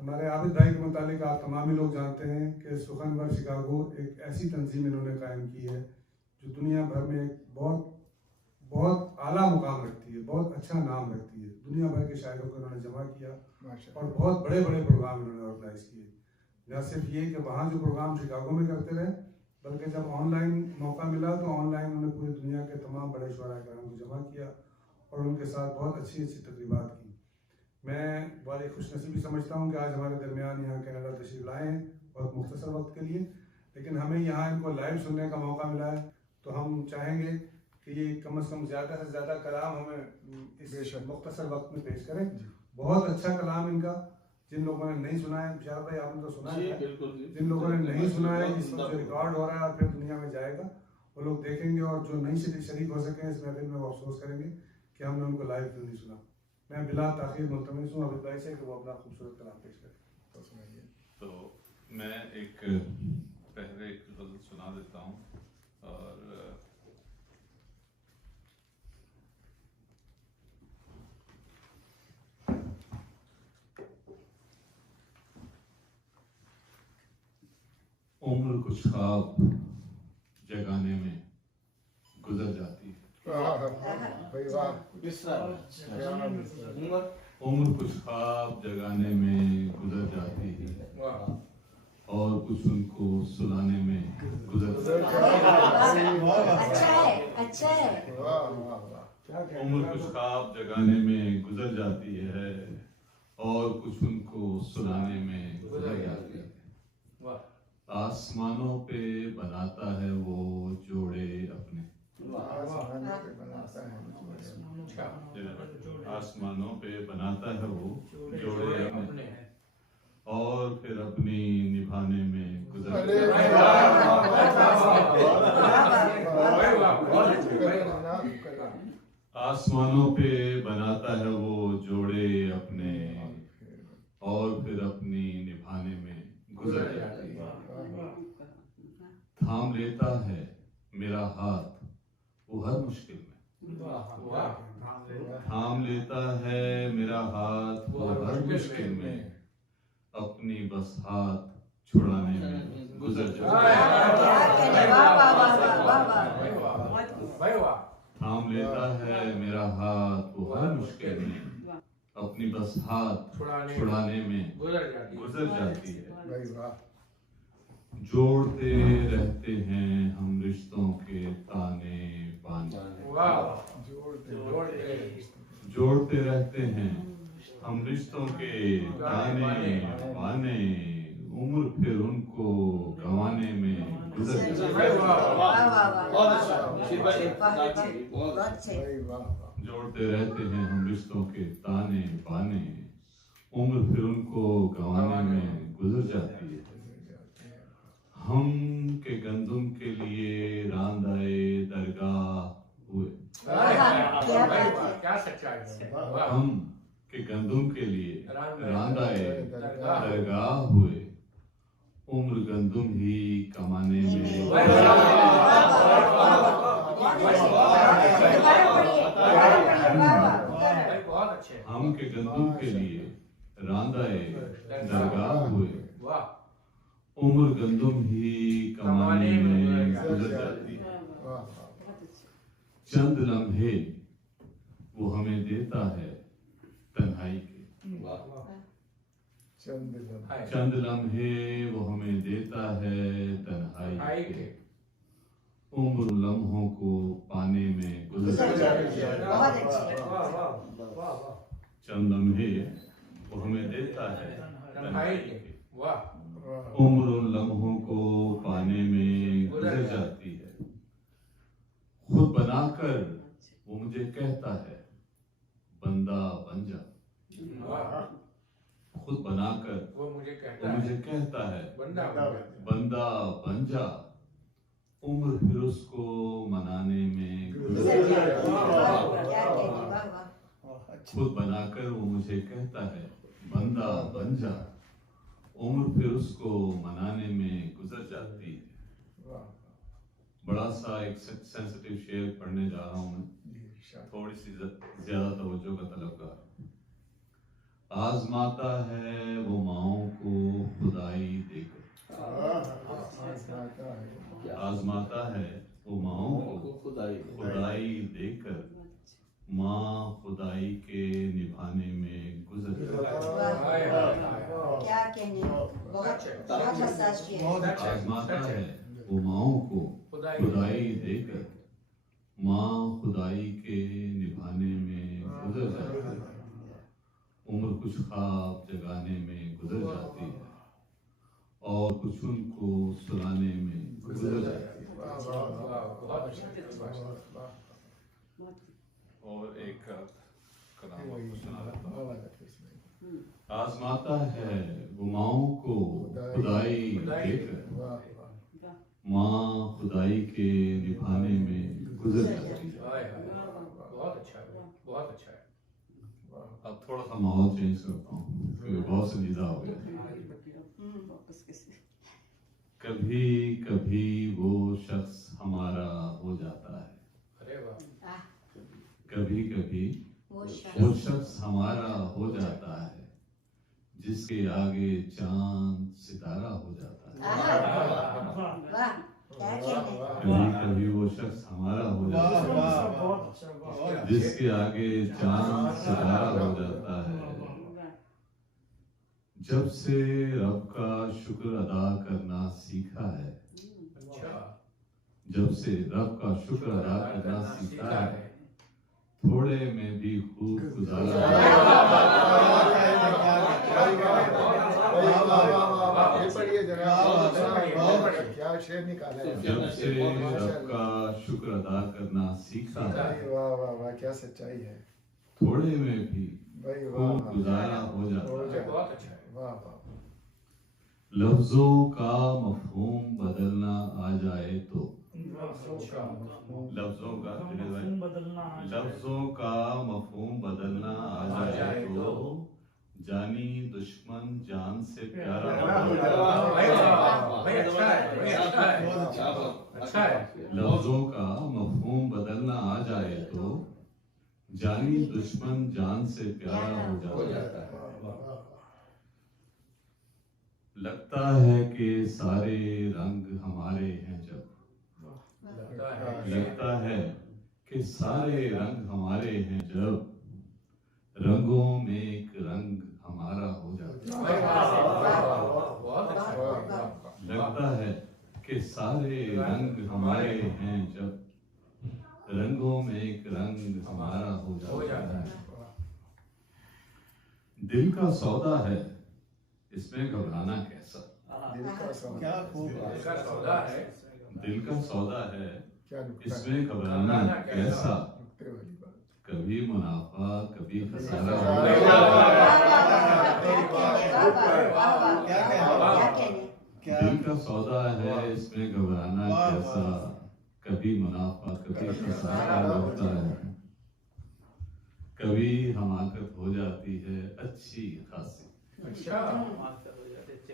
हमारे आबिद भाई के मुतालिक आप तमाम ही लोग जानते हैं कि सुखनवर शिकागो एक ऐसी तंजीम इन्होंने कायम की है जो दुनिया भर में एक बहुत बहुत आला मुकाम रखती है, बहुत अच्छा नाम रखती है। दुनिया भर के शायरों को इन्होंने जमा किया और बहुत बड़े बड़े प्रोग्राम इन्होंने ऑर्गेनाइज किए। न सिर्फ ये कि वहाँ जो प्रोग्राम शिकागो में करते रहे, बल्कि जब ऑनलाइन मौका मिला तो ऑनलाइन उन्होंने पूरी दुनिया के तमाम बड़े शुरा कराम को जमा किया और उनके साथ बहुत अच्छी अच्छी तकरीबात की। मैं बड़ी खुशनसीबी समझता हूँ कि आज हमारे दरमियान यहाँ कनाडा तशरीफ लाए हैं बहुत मुख्तसर वक्त के लिए, लेकिन हमें यहाँ इनको लाइव सुनने का मौका मिला है तो हम चाहेंगे कि ये कम से कम ज़्यादा से ज़्यादा कलाम हमें इस मुख्तसर वक्त में पेश करें। बहुत अच्छा कलाम इनका, जिन लोगों ने नहीं सुना है, बिशार भाई आपने तो सुना है, जिन लोगों ने नहीं सुना है, इस वक्त रिकॉर्ड हो रहा है और फिर दुनिया में जाएगा, वो लोग देखेंगे और जो नहीं शरीक हो सके इस महफिल में वो अफसोस करेंगे कि हमने उनको लाइव क्यों नहीं सुना। मैं बिला ताखीर मुल्तमिस हूँ अबिद भाई से कि वो अपना खूबसूरत कलाम पेश करें। तो सुनाइए। तो मैं एक पहले एक गज़ल सुना देता हूँ और उम्र कुछ ख्वाब जगाने में गुजर जाती है। उम्र कुछ ख्वाब जगाने में गुजर जाती है और कुछ उनको सुलाने में गुजर जाती है। अच्छा है। उम्र कुछ ख्वाब जगाने में गुजर जाती है और कुछ उनको सुलाने में गुजर जाती है। आसमानों पे बनाता है वो जोड़े अपने, आसमानों पे बनाता है वो जोड़े अपने और फिर अपनी निभाने में गुजर आसमानों पे बनाता है वो जोड़े अपने और फिर अपनी निभाने में गुजर जाती है। थाम लेता है मेरा हाथ वो हर मुश्किल में, थाम लेता है मेरा हाथ वो हर मुश्किल में, अपनी बस हाथ छुड़ाने में गुजर जाता है। थाम लेता है मेरा हाथ वो हर मुश्किल में, अपनी बस हाथ छुड़ाने में गुजर जाती है। जोड़ते रहते हैं हम रिश्तों के ताने बाने, जोड़ते रहते हैं हम रिश्तों के ताने बाने, उम्र फिर उनको गंवाने में गुजर जाती है। जोड़ते रहते हैं हम रिश्तों के ताने बाने, उम्र फिर उनको गंवाने में गुजर जाती है। हम के गंदुम के लिए रांदाए दरगाह हुए, क्या सच्चाई है। हम के गंदुम के लिए रांदाए दरगाह हुए, उम्र गंदुम ही कमाने में हम के गंदुम के लिए रांदाए दरगाह हुए, उम्र गंदुम ही कमाने में गुजर जाती है। चंद लम्हे वो हमें देता है तन्हाई के, चंद लम्हे वो हमें देता है तन्हाई के, उम्र लम्हों को पाने में गुजर जाती है। चंद लम्हे वो हमें देता है तन्हाई के, उम्र उन लम्हों को पाने में गुजर जाती है। खुद बनाकर वो मुझे कहता है बंदा बन जा, खुद बनाकर वो मुझे कहता है बंदा बन जा, उम्र फिर उसको मनाने में गुजर जाती है। खुद बनाकर वो मुझे कहता है बंदा बन जा, उम्र फिर उसको मनाने में गुजर जाती है। बड़ा सा एक सेंसिटिव शेर पढ़ने जा रहा हूँ मैं, थोड़ी सी ज्यादा तवज्जो का तलबगार। आजमाता है वो माओं को खुदाई देकर, आजमाता है वो माओं को खुदाई देकर, माँ खुदाई के निभाने में गुजर क्या कहने, बहुत हसासी है। आजमाता है वो माओं को खुदाई देकर, माँ खुदाई के निभाने में गुजर जाती है। उम्र कुछ ख्वाब जगाने में गुजर जाती है और कुछ उनको सुलाने में गुजर जाती है। और एक कलाम आपको सुना देता हूं। आजमाता है वो माओं को खुदाई देकर, माँ खुदाई के निभाने में गुजर जाती है। बहुत अच्छा है, बहुत अच्छा है। अब थोड़ा सा माहौल चेंज करता हूँ क्योंकि बहुत संजीदा हो गया। कभी कभी वो शख्स हमारा हो जाता है, अरे वाह, कभी कभी वो शख्स हमारा हो जाता है, जिसके आगे चांद सितारा हो जाता है। कभी कभी वो शख्स हमारा हो जाता है, जिसके आगे चांद सितारा हो जाता है। जब से रब का शुक्र अदा करना सीखा है, जब से रब का शुक्र अदा करना सीखा है, थोड़े में भी खूब गुजारा। जब से रब का शुक्र अदा करना सीखा है, वाह क्या सच्चाई है। थोड़े में भी खूब गुजारा हो जाता है। बहुत अच्छा है। लफ्जों का मफहूम बदलना आ जाए तो, लफ्जों का मफहूम बदलना आ जाए तो, जानी दुश्मन जान से प्यारा हो जाए। लफ्जों का मफहूम बदलना आ जाए तो, जानी दुश्मन जान से प्यारा हो जाता है। लगता है कि सारे रंग हमारे हैं जब, लगता है कि सारे रंग हमारे हैं जब, रंगों में एक रंग हमारा हो जाता है। लगता है कि सारे रंग हमारे हैं जब, रंगों में एक रंग हमारा हो जाता है। दिल का सौदा है, इसमें घबराना कैसा। दिल का क्या खूब सौदा है, दिल का सौदा है, इसमें घबराना कैसा। कभी मुनाफा कभी खसारा। दिल का सौदा है, इसमें घबराना कैसा, कभी मुनाफा कभी खसारा होता है। कभी हमाकत हो जाती है अच्छी खासी,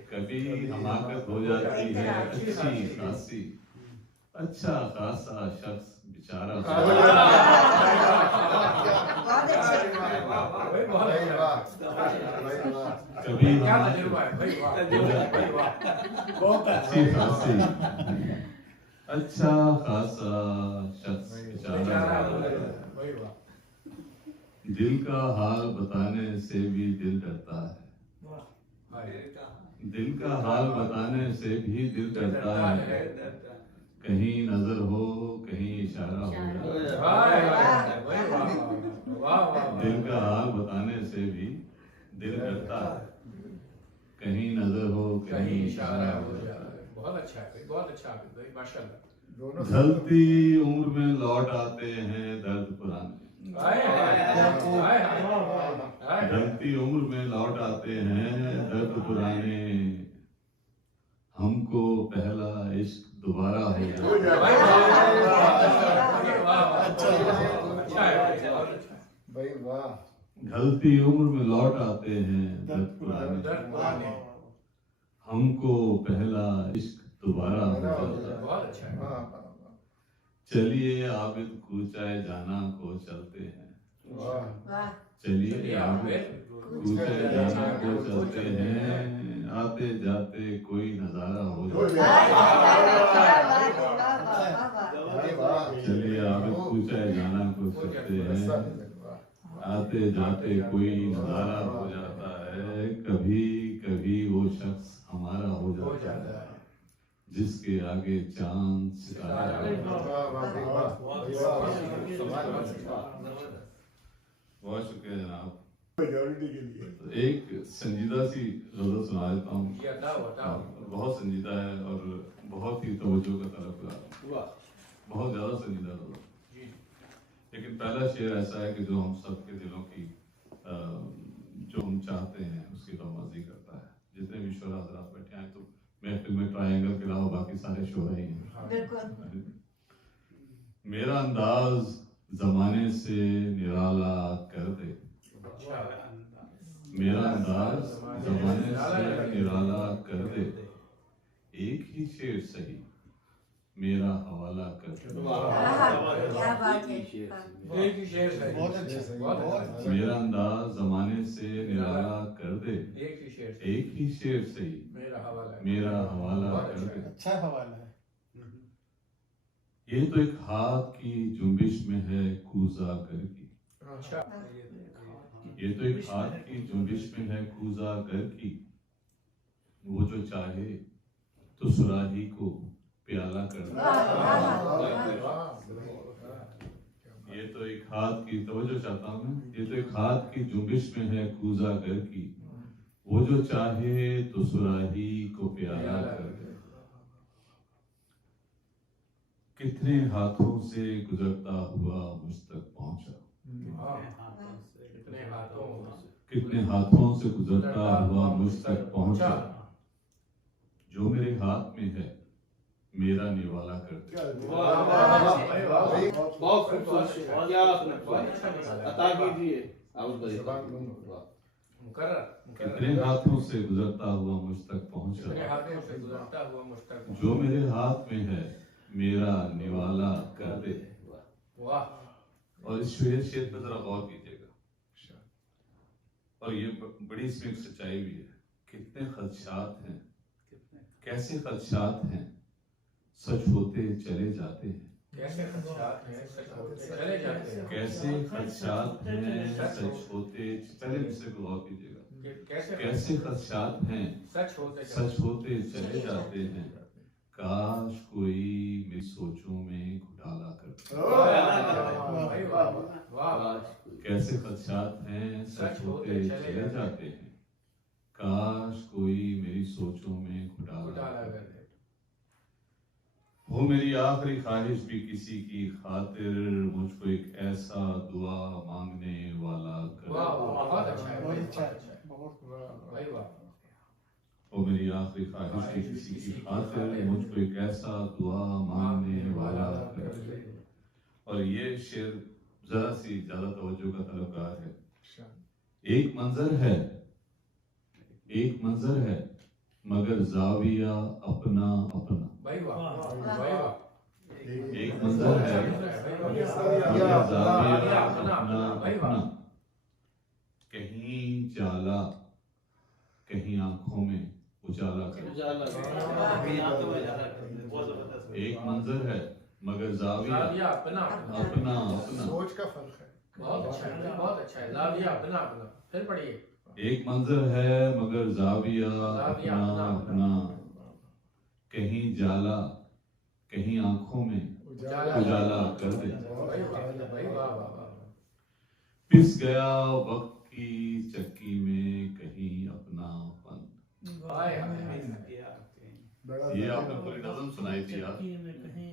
कभी हमाकत हो जाती है अच्छी खासी, अच्छा खासा शख्स बेचारा कभी अच्छी खासी, अच्छा खासा शख्स बेचारा। दिल का हाल बताने से भी दिल डरता है, दिल का हाल बताने से भी दिल डरता है। कहीं नजर हो कहीं इशारा हो जाए। दिल का हाल बताने से भी दिल डरता है, कहीं नजर हो कहीं इशारा हो जाए। बहुत अच्छा है, बहुत अच्छा है माशाल्लाह। ढलती उम्र में लौट आते हैं दर्द पुराने, ढलती उम्र में लौट आते हैं दर्द पुराने। हमको पहला इश्क दोबारा हो जाए। भाई वाह। ढलती उम्र में लौट आते हैं दर्द पुराने। हमको पहला इश्क दोबारा हो जाए। चलिए आबिद कूचाए जाना को चलते हैं, चलिए आबिद कूचे जाना को चलते हैं, आते जाते कोई नजारा हो जाता है। चलिए आबिद कूचे जाना को चलते हैं, आते जाते कोई नजारा हो जाता है। कभी कभी वो शख्स हमारा हो जाता है, जिसके आगे चांद सितारा। बहुत शुक्रिया जनाब। एक संजीदा सी रज़ा सुना देता हूँ, बहुत संजीदा है और बहुत ही तवज्जो का तलबगार, बहुत ज्यादा संजीदा रज़ा। लेकिन पहला शेर ऐसा है कि जो हम सबके दिलों की जो हम चाहते हैं उसकी तमाजी करता है। जितने भी शोरा हज़रात बैठे हैं, तो महफिल में ट्रायंगल के अलावा बाकी सारे शोरा ही हैं। मेरा अंदाज जमाने से निराला कर दे, मेरा अंदाज जमाने से निराला कर दे, एक ही शेर सही मेरा हवाला कर दे। क्या बात है, एक ही शेर है, बहुत अच्छा सही, बहुत अच्छा। मेरा अंदाज जमाने से निराला कर दे, एक ही शेर, एक ही शेर सही मेरा हवाला कर दे। अच्छा हवाला है। ये तो एक हाथ की जुम्बिश में है कूजा घर की, अच्छा, ये तो एक हाथ की जुम्बिश में है कूजा घर की, वो जो चाहे तो सुराही को प्याला कर दे। ये तो एक हाथ की, तवज्जो चाहता हूँ मैं, ये तो एक हाथ की जुम्बिश में है कूजा घर की, वो जो चाहे तो सुराही को प्याला कर दे। कितने हाथों से गुजरता हुआ मुझ तक पहुंचा, कितने हाथों से गुजरता हुआ मुझ तक पहुंचा, जो मेरे हाथ में है मेरा निवाला कर दे। बहुत खूबसूरत, क्या अता कीजिए। कितने हाथों से गुजरता हुआ मुझ तक पहुंचा, जो मेरे हाथ में है मेरा निवाला कर दे। और इस शेर पे जरा गौर कीजिएगा, और ये बड़ी इसमें एक सच्चाई भी है। कितने खदशात हैं, कैसे खदशात हैं, सच होते चले जाते हैं। कैसे खदशात हैं, सच होते चले जाते हैं। कैसे खदशात हैं, सच होते, पहले मुझसे गौर कीजिएगा। कैसे खदशात हैं, सच होते चले जाते हैं। काश कोई मेरी सोचों में घुटाला कर। कैसे खदशात हैं, सच होते चले जाते हैं। काश कोई मेरी सोचों में घुटाला कर। हो मेरी आखिरी ख्वाहिश भी किसी की खातिर, मुझको एक ऐसा दुआ मांगने वाला कर। बहुत अच्छा है, बहुत अच्छा, बहुत ओ मेरी आखिरी ख्वाहिश भी किसी की खातिर, मुझको एक ऐसा दुआ मांगने वाला कर। और ये शेर जरा सी ज्यादा तवज्जो का तलबगार है। एक मंजर है मगर जाविया अपना अपना। एक मंजर है मगर जाविया अपना अपना। कहीं जाला कहीं आंखों में उजाला कर। एक मंजर है मगर जाविया अपना अपना। सोच का फर्क है। बहुत अच्छा है, बहुत अच्छा है। जाविया अपना अपना, फिर पढ़िए। एक मंजर है मगर जाविया अपना अपना। कहीं जाला कहीं आंखों में उजाला कर दे। पिस गया वक्त की चक्की में कहीं अपनापन। ये आपने पूरी नज़म सुनाई थी यार,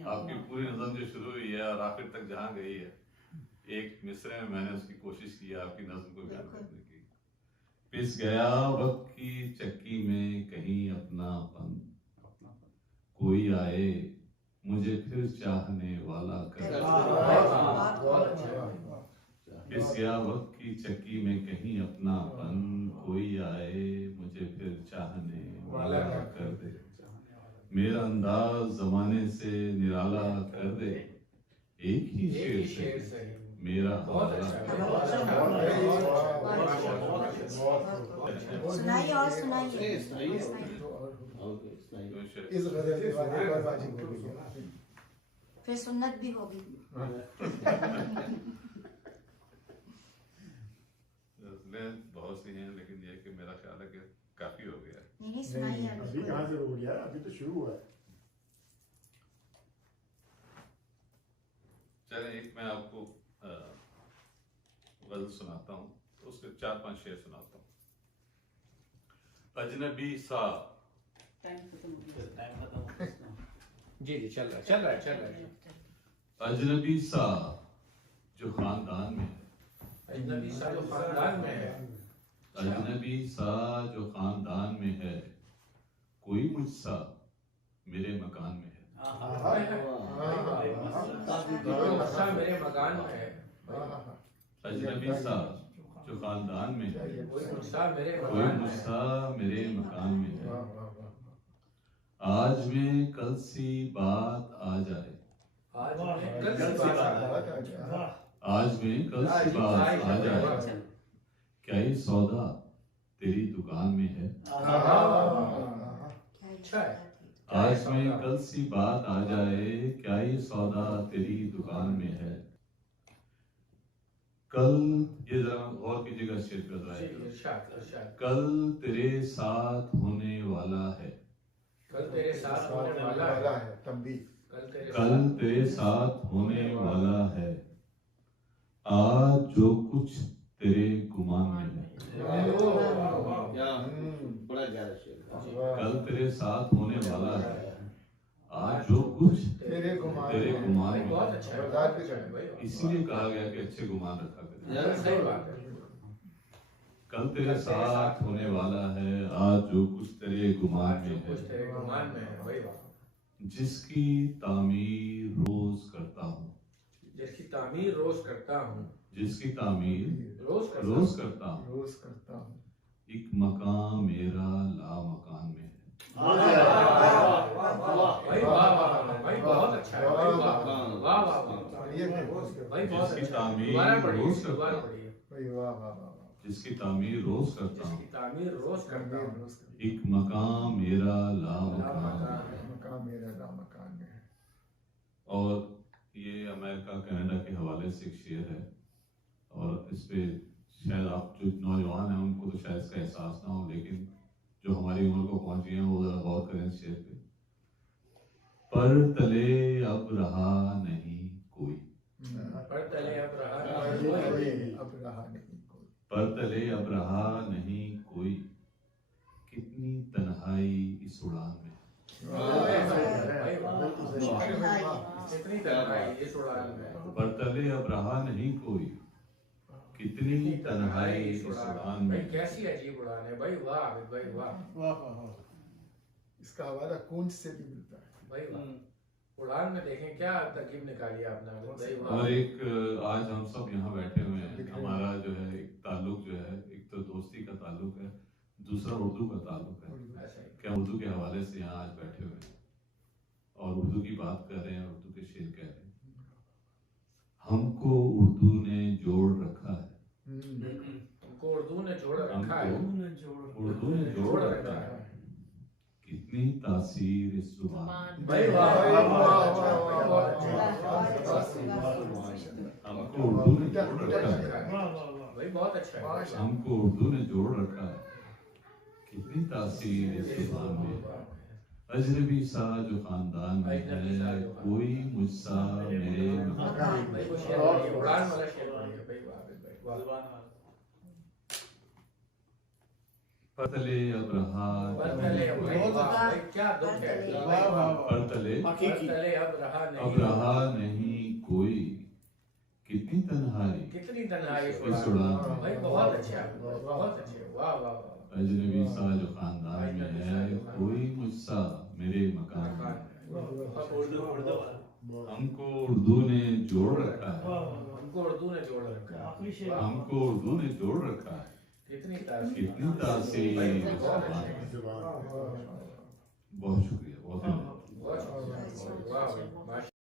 आपकी पूरी नज़म जो शुरू हुई है और आखिर तक जहाँ गई है, एक मिसरे में मैंने उसकी कोशिश की है आपकी नज़म को बयान करने की। पिस गया वक्त की चक्की में कहीं अपनापन, कोई आए मुझे फिर चाहने वाला कर। पिस गया वक्त की चक्की में कहीं अपनापन, कोई आए मुझे फिर चाहने वाला कर दे। मेरा अंदाज जमाने से निराला कर दे, एक ही शेर से मेरा हवाला। और सुनाइए। सुनाइए। सुनाइए। ओके, सुनाइए। इस गजल के बाद एक और वाजिब हो गई। फिर सुन्नत भी होगी। बहुत सी हैं, लेकिन ये कि मेरा ख्याल है कि काफी हो गया। नहीं सुनाइए अभी कहाँ से हो गया, अभी तो शुरू हुआ है। चले एक मैं आपको गजल सुनाता हूँ, उसके 4-5 शेर सुनाता हूँ। अजनबी सा। जी जी चल रहा है। अजनबी सा जो खानदान में है, अजनबी सा जो खानदान में है, अजनबी सा जो खानदान में है, कोई मुझसा मेरे मकान में है। सा मेरे मकान में है। अजनबी सा जो खानदान में है, कोई मुझसा मेरे कोई मकान में है। मुझसा मेरे मकान में है। आज में कल सी बात आ जाए, आज में कल सी बात आ जाए। आज में कल सी बात आ जाए, क्या ये सौदा तेरी दुकान में है। अच्छा है। आज में कल सी बात आ जाए, क्या ये सौदा तेरी दुकान में है। कल, ये जरा और कीजिएगा शेर पे जरा। कल तेरे साथ होने वाला है, कल तेरे साथ होने वाला है। तंबी। कल तेरे साथ होने वाला है, आज जो कुछ तेरे गुमान में है। बड़ा गहरा शेर। कल तेरे साथ होने वाला है, आज जो कुछ तेरे गुमान में बहुत है। अच्छा है। इसीलिए कहा गया कि अच्छे गुमान रखा करें। सही बात है। कल तेरे साथ होने वाला है, आज जो कुछ तेरे गुमान में कुछ है। तेरे गुमान में है। वही बात। जिसकी तामीर रोज करता हूँ, जिसकी तामीर रोज करता हूँ, जिसकी तामीर रोज रोज करता हूँ, रोज करता हूँ। एक मकान मेरा ला मकान में है। भाई वाह वाह भाई बहुत अच्छा है। भाई वाह वाह वाह वाह ये भाई बहुत जिसकी अच्छा। तामीर दोबारा पढ़िए, रोज करता दोबारा हूँ, पढ़िए। भाई वाह वाह वाह। जिसकी तामीर रोज करता जिसकी हूँ, तामीर रोज करता हूँ, रोज करता एक मकान मेरा ला मकान में है। हूँ। मकान मेरा ला मकान में है। और ये अमेरिका कनाडा के हवाले से एक शेर है, और इस पे शायद आप जो नौजवान हैं उनको तो शायद इसका एहसास ना हो, लेकिन जो हमारी उम्र को पहुंच गए हैं वो जरा गौर करें इस शेर पे। पर तले अब रहा नहीं कोई, पर तले अब रहा अब रहा नहीं कोई। पर तले अब रहा नहीं कोई, कितनी तन्हाई इस उड़ान में। कितनी तन्हाई इस उड़ान में। पर तले अब रहा नहीं कोई, कितनी तन्हाई इस उड़ान भाई में। कैसी अजीब उड़ान है। भाई वाह आबिद भाई वाह इसका हवाला कूंज से भी मिलता है। भाई वाह। उड़ान में देखें क्या तरकीब निकाली आपने आबिद भाई वाह। और एक आज हम सब यहाँ बैठे हुए हैं, हमारा जो है एक ताल्लुक जो है, एक तो दोस्ती का ताल्लुक है, दूसरा उर्दू का ताल्लुक है। ऐसा ही। क्या उर्दू के हवाले से यहाँ आज बैठे हुए हैं और उर्दू की बात कर रहे हैं, उर्दू के शेर कह रहे हैं। हमको उर्दू ने जोड़ रखा है, हमको उर्दू ने जोड़ रखा है। उर्दू ने जोड़ रखा है, कितनी तासीर इस जुबान। भाई वाह हमको उर्दू ने जोड़ रखा है, भाई बहुत अच्छा है। हमको उर्दू ने जोड़ रखा है, कितनी तासीर इस जुबान में। अजनबी सा जो खानदान में है, कोई मुझसा मेरे मकान। भाई वो शेर पढ़िए, उड़ान वाला शेर पढ़िए। भाई वाह आबिद भाई वाह। पतले अब रहा, बरतले अब भाई वाह भाई क्या दुख है। पतले बरतले अब रहा अब नहीं। रहा नहीं कोई, कितनी तन्हाई कितनी तन्हाई इस इस उड़ान उड़ान में। भाई बहुत अच्छा है, बहुत अच्छे। वाह वाह वाह। अजनबी सा जो खानदान में है, कोई मुझसा मेरे मकान में। हमको उर्दू ने जोड़ रखा है, हमको उर्दू ने जोड़ रखा है। हमको उर्दू ने जोड़ रखा है, कितनी तासीर। कितनी तासीर इस जुबान में। बहुत शुक्रिया, बहुत धन्यवाद। बहुत शुक्रिया। वाह वाह।